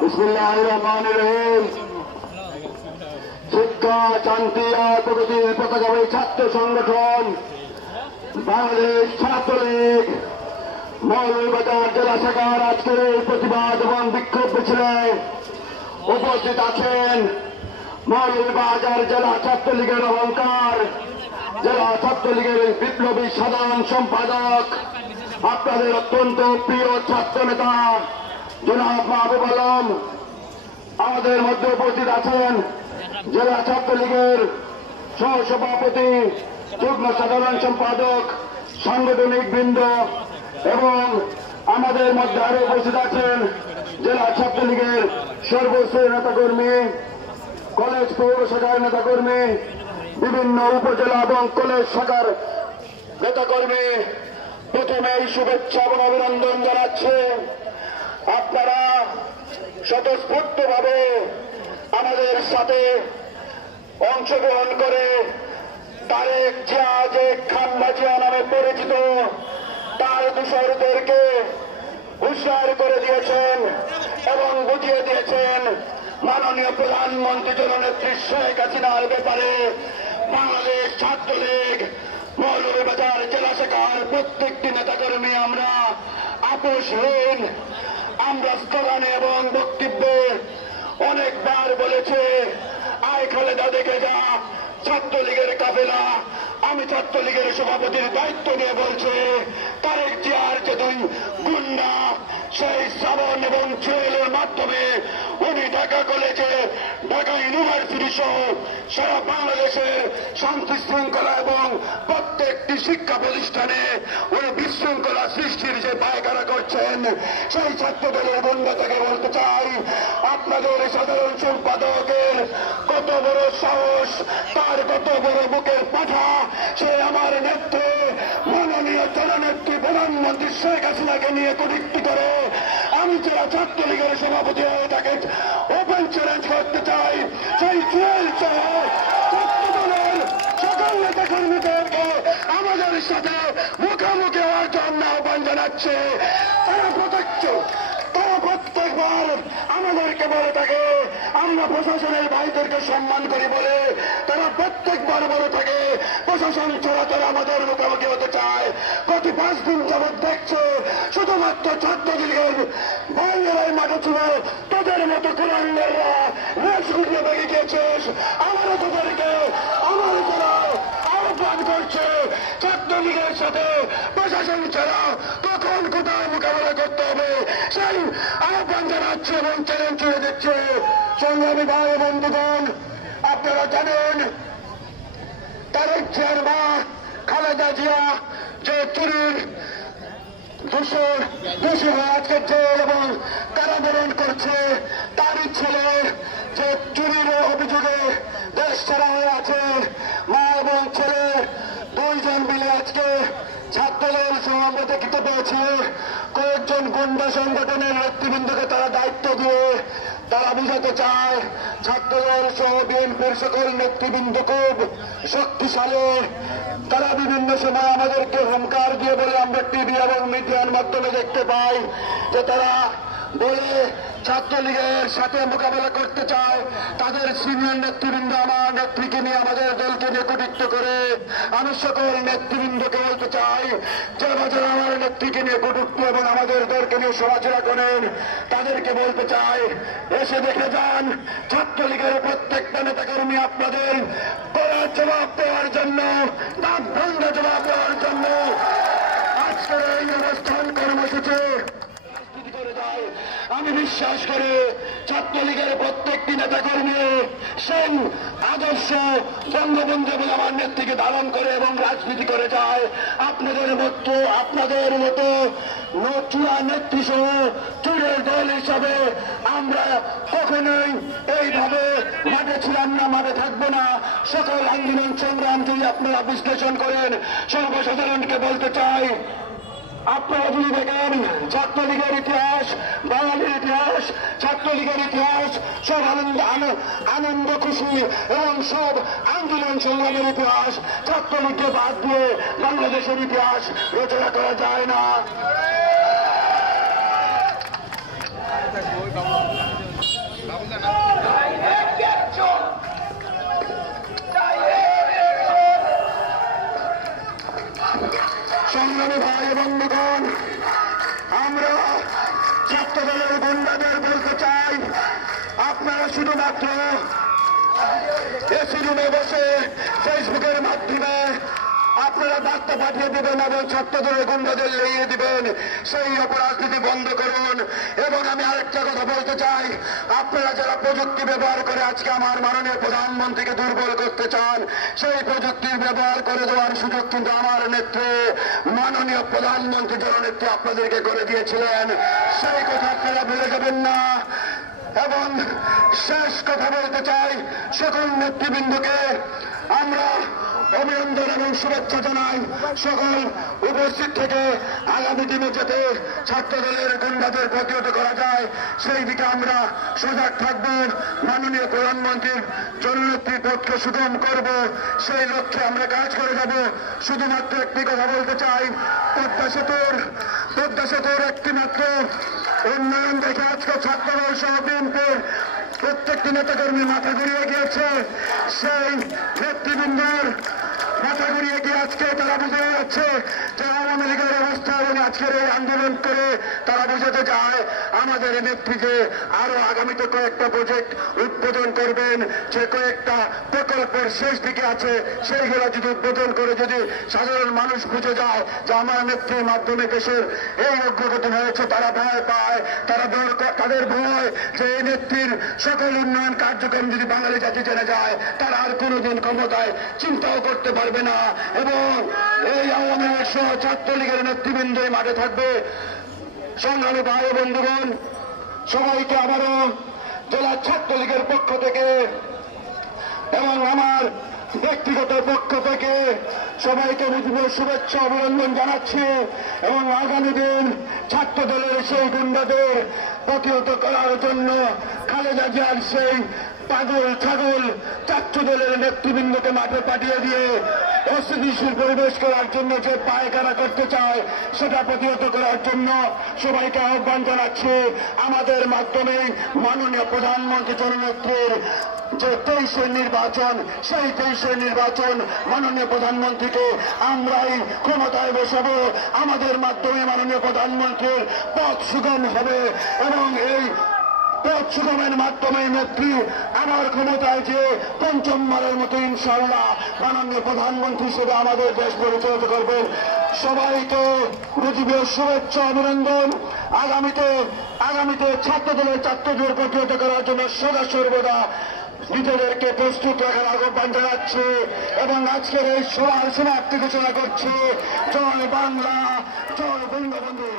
বিসমিল্লাহিররহমানিররহিম। শিক্ষা, শান্তি আর প্রগতির পতাকাবাহী ছাত্র সংগঠন বাংলাদেশ ছাত্রলীগ মৌলভীবাজার জেলা শাখার আজকের এই প্রতিবাদ এবং বিক্ষোভ মিছিলে উপস্থিত আছেন মৌলভীবাজার জেলা ছাত্রলীগের অহংকার, জেলা ছাত্রলীগের বিপ্লবী সাধারণ সম্পাদক, আপনাদের অত্যন্ত প্রিয় ছাত্র নেতা জনাব মাহবুব আলম। আমাদের মধ্যে উপস্থিত আছেন জেলা ছাত্রলীগের সহসভাপতি, যুগ্ম সাধারণ সম্পাদক, সাংগঠনিক বৃন্দ এবং আমাদের মধ্যে আরো উপস্থিত আছেন জেলা ছাত্রলীগের সর্বস্তরের নেতাকর্মী, কলেজ পৌর শাখার নেতাকর্মী, বিভিন্ন উপজেলা এবং কলেজ শাখার নেতাকর্মী। প্রথমেই শুভেচ্ছা এবং অভিনন্দন জানাচ্ছে। আপনারা স্বতঃস্ফূর্তভাবে আমাদের সাথে অংশগ্রহণ করে তারেক জিয়া, যে খাম্বা জিয়া নামে পরিচিত, তার দোসরদেরকে হুঁশিয়ার করে দিয়েছেন এবং বুঝিয়ে দিয়েছেন মাননীয় প্রধানমন্ত্রী জননেত্রী শেখ হাসিনার ব্যাপারে বাংলাদেশ ছাত্রলীগ মৌলভীবাজার জেলা শাখার প্রত্যেকটি নেতাকর্মী আমরা আপোষহীন। আমরা স্লোগানে এবং বক্তব্যে অনেকবার বলেছে, আয় খালেদা দেখে যা, ছাত্রলীগের কাফেলা। আমি ছাত্রলীগের সভাপতির দায়িত্ব নিয়ে বলছে, তারেক জিয়ার যে দুই গুন্ডা, সেই শ্রাবণ এবং জুয়েলের মাধ্যমে উনি ঢাকা কলেজে, ঢাকা ইউনিভার্সিটি সহ সারা বাংলাদেশের শান্তি শৃঙ্খলা এবং প্রত্যেকটি শিক্ষা প্রতিষ্ঠানে উনি বিশৃঙ্খলা সৃষ্টির যে পায়খানা করছেন, সেই ছাত্র দলের বন্ধু থেকে বলতে চাই, আপনাদের সাধারণ সম্পাদকের কত বড় সাহস, তার কত বড় বুকের পাঠা, সে আমার নেত্রী মাননীয় জননেত্রী প্রধানমন্ত্রী শেখ হাসিনাকে নিয়ে কটূক্তি করে। আমি যারা ছাত্রলীগের সভাপতি হয়ে তাকে ওপেন চ্যালেঞ্জ করতে চাই, সেই জুয়েল সহ ছাত্র দলের সকল নেতা কর্মীদেরকে আমাদের সাথে মুখোমুখি হওয়ার জন্য আহ্বান জানাচ্ছে। তারা প্রত্যেকবার আমাদেরকে বলে থাকে আমরা প্রশাসনের ভাইদেরকে সম্মান করি বলে, তারা প্রত্যেকবার বলে থাকে প্রশাসন ছাড়া তারা আমাদের মুখোমুখি হতে চায়। গত 5 দিন যাবৎ দেখছে শুধুমাত্র ছাত্রলীগের বাইরের মাঠে ছিল তোদের মতো কুলাঙ্গাররা রেস গুলিয়ে বেগে গিয়েছে। আমারও তোদেরকে আমার যারা আহ্বান করছে, ছাত্রলীগের সাথে প্রশাসন ছাড়া কখন কোথায় মোকাবেলা করতে হবে সেই আহ্বান জানাচ্ছে এবং চ্যালেঞ্জ ছুড়ে দিচ্ছে। সংগ্রামী ভাই বন্ধুগণ, আপনারা জানেন তারেক জিয়ার মা খালেদা জিয়া যে চুরির দোষী হয়ে আজকে জেল এবং কারাবরণ করছে, তারই ছেলে যে চুরির অভিযোগে দেশ ছাড়া হয়ে আছে। মা এবং ছেলে দুইজন মিলে আজকে ছাত্রদল সমাবেশ দেখতে পেয়েছে। কয়েকজন গুন্ডা সংগঠনের নেতৃবৃন্দকে তারা দায়িত্ব দিয়ে তারা বুঝাতে চায় ছাত্রদল সহ বিএনপির সকল নেতৃবৃন্দ খুব শক্তিশালী। তারা বিভিন্ন সময় আমাদেরকে হুঙ্কার দিয়ে বলে, আমরা টিভি এবং মিডিয়ার মাধ্যমে দেখতে পাই যে তারা বলে ছাত্রলীগের সাথে মোকাবেলা করতে চায়। তাদের সিনিয়র নেতৃবৃন্দ আমার নেত্রীকে নিয়ে, আমাদের দলকে নিয়ে কটূক্ত করে। আমি সকল নেতৃবৃন্দকে বলতে চাই, যারা যারা আমার নেত্রীকে নিয়ে কটূক্তি এবং আমাদের দলকে নিয়ে সমালোচনা করেন, তাদেরকে বলতে চাই এসে দেখে যান ছাত্রলীগের প্রত্যেকটা নেতাকর্মী আপনাদের কড়া জবাব দেওয়ার জন্য, দাঁত ভাঙ্গা জবাব দেওয়ার জন্য আজকের এই অবস্থান কর্মসূচি করে যায়। আমি বিশ্বাস করি ছাত্রলীগের প্রত্যেকটি নেতাকর্মী সেই আদর্শ বঙ্গবন্ধু এবং আমার নেত্রীকে ধারণ করে এবং রাজনীতি করে যায়। আপনাদের মতো চূড়া নেত্রী সহ চুরের দল হিসাবে আমরা কখনোই এইভাবে মাঠে ছিলাম না, মাঠে থাকবো না। সকল আন্দোলন সংগ্রাম যদি আপনারা বিশ্লেষণ করেন, সর্বসাধারণকে বলতে চাই, আপনারা যদি দেখেন ছাত্রলীগের ইতিহাস, বাঙালির ইতিহাস, ছাত্রলীগের ইতিহাস, সব আনন্দ খুশি এবং সব আন্দোলন সংগ্রামের ইতিহাস, ছাত্রলীগকে বাদ দিয়ে বাংলাদেশের ইতিহাস রচনা করা যায় না। সংগ্রামী ভাই বন্ধুগণ, আমরা ছাত্রদলের গুন্ডাদের বলতে চাই, আপনারা শুধুমাত্র এসি রুমে বসে ফেসবুকের মাধ্যমে আপনারা বার্তা পাঠিয়ে দেবেন এবং ছাত্রদলের গুন্ডাদের লেগিয়ে দিবেন। সেই অপরাজনীতি বন্ধ করুন। এবং আমি আরেকটা কথা বলতে চাই, আপনারা যারা প্রযুক্তি ব্যবহার করে আজকে আমার মাননীয় প্রধানমন্ত্রীকে দুর্বল করতে চান, সেই প্রযুক্তির ব্যবহার করে দেওয়ার সুযোগ কিন্তু আমার নেত্রী মাননীয় প্রধানমন্ত্রী জননেত্রী আপনাদেরকে করে দিয়েছিলেন। সেই কথা আপনারা ভুলে যাবেন না। এবং শেষ কথা বলতে চাই, সকল নেতৃবৃন্দকে আমরা অভিনন্দন এবং শুভেচ্ছা জানাই। সকল উপস্থিত থেকে আগামী দিনে যাতে ছাত্রদলের গুন্ডাদের প্রতিহত করা যায় সেই দিকে আমরা সজাগ থাকব। মাননীয় প্রধানমন্ত্রীর জননেত্রীর পক্ষে সুগম করব, সেই লক্ষ্যে আমরা কাজ করে যাব। শুধুমাত্র একটি কথা বলতে চাই, পদ্মা সেতুর একটি মাত্র উন্নয়ন দেখে আজকে ছাত্রদল সহ বিএনপির প্রত্যেকটি নেতাকর্মী মাথা ঘুরিয়ে গিয়েছে। সেই নেতৃবৃন্দর মাথা ঘুরিয়ে গিয়ে আজকে তারা বুঝে যাচ্ছে যে আওয়ামী লীগের অবস্থা এবং আজকের এই আন্দোলন করে তারা বুঝাতে চায় আমাদের নেত্রী যে আরো আগামীতে কয়েকটা প্রজেক্ট উদ্বোধন করবেন, যে কয়েকটা প্রকল্পের শেষ দিকে আছে সেইগুলো যদি উদ্বোধন করে যদি সাধারণ মানুষ বুঝে যায় যে আমার নেত্রীর মাধ্যমে দেশের এই অগ্রগতি হয়েছে, তারা ভয় পায়, তাদের ভয় যে এই নেত্রীর সকল উন্নয়ন কার্যক্রম যদি বাঙালি জাতি জেনে যায় তারা আর কোনোদিন ক্ষমতায় চিন্তাও করতে পারবে না। এবং এই আওয়ামী লীগ সহ ছাত্রলীগের নেতৃবৃন্দ মাঠে থাকবে। সংগ্রামী ভাই বন্ধুগণ, সবাইকে আবারও জেলা ছাত্রলীগের পক্ষ থেকে এবং আমার ব্যক্তিগত পক্ষ থেকে সবাইকে শুভেচ্ছা অভিনন্দন জানাচ্ছি। এবং আগামী দিন ছাত্রদলের সেই গুন্ডাদের প্রতিহত করার জন্য খালেদা জিয়ার সেই পাগল ছাগল ছাত্রদলের নেতৃবৃন্দকে মাঠে পাঠিয়ে দিয়ে অস্থিতিশীল পরিবেশ করার জন্য যে পায়খানা করতে চায় সেটা প্রতিহত করার জন্য সবাইকে আহ্বান জানাচ্ছি। আমাদের মাধ্যমে মাননীয় প্রধানমন্ত্রী জননেত্রীর যে 23-এর নির্বাচন, সেই 23-এর নির্বাচন মাননীয় প্রধানমন্ত্রীকে আমরাই ক্ষমতায় বসাবো। আমাদের মাধ্যমে মাননীয় প্রধানমন্ত্রীর পথ সুগম হবে এবং এই পথ সুগমের মাধ্যমে নেত্রী আমার ক্ষমতায় যে পঞ্চমবারের মতো ইনশাআল্লাহ মাননীয় প্রধানমন্ত্রী হিসেবে আমাদের দেশ পরিচালিত করবেন। সবাইকে মুজিবের শুভেচ্ছা অভিনন্দন। আগামীতে ছাত্রদলের ছাত্রদের প্রতিহত করার জন্য সদা সর্বদা নিজেদেরকে প্রস্তুত রাখার আহ্বান জানাচ্ছি এবং আজকের এই সভার সমাপ্তি ঘোষণা করছি। জয় বাংলা, জয় বঙ্গবন্ধু।